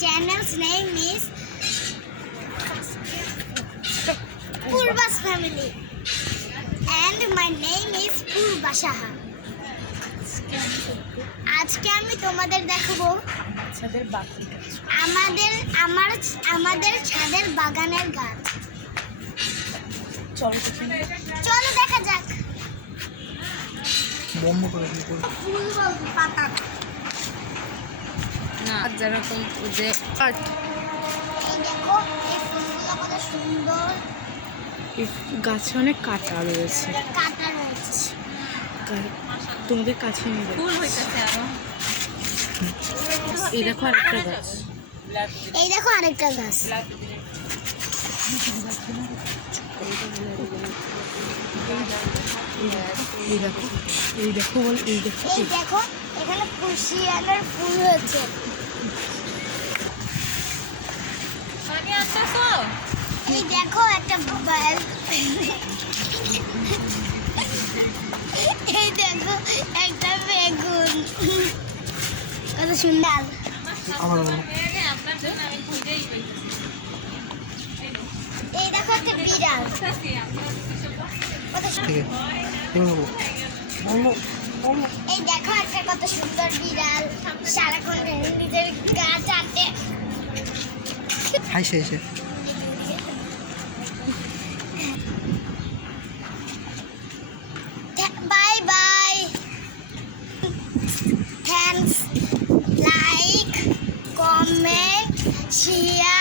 channel's name is Purva's Family and my name is Purva Saha. আজকে আমি তোমাদের দেখাবো আমাদের ছাদের বাগানের গাছ। চলো দেখা যাক। ফুল বলতে পাতা না, যেরকম যে আর্ট। এই দেখো, এই ফুলগুলো কত সুন্দর। গাছে অনেক কাঁটা রয়েছে। কাঁটা রয়েছে। তোমাদের কাছে নিয়ে ফুল হইতেছে আরো। এই দেখো আরেকটা গাছ। এই দেখো আরেকটা গাছ। এই দেখো এখানে কুশিয়ালের ফুল হয়েছে। এই দেখো একটা এই দেখো একটা বেগুন, কত সুন্দর। এই দেখো একটা বিড়াল, কত সুন্দর। এই দেখো একটা কত সুন্দর বিড়াল, সারাক্ষণ নিজের গা চাটে। Bye bye, thanks, like, comment, share.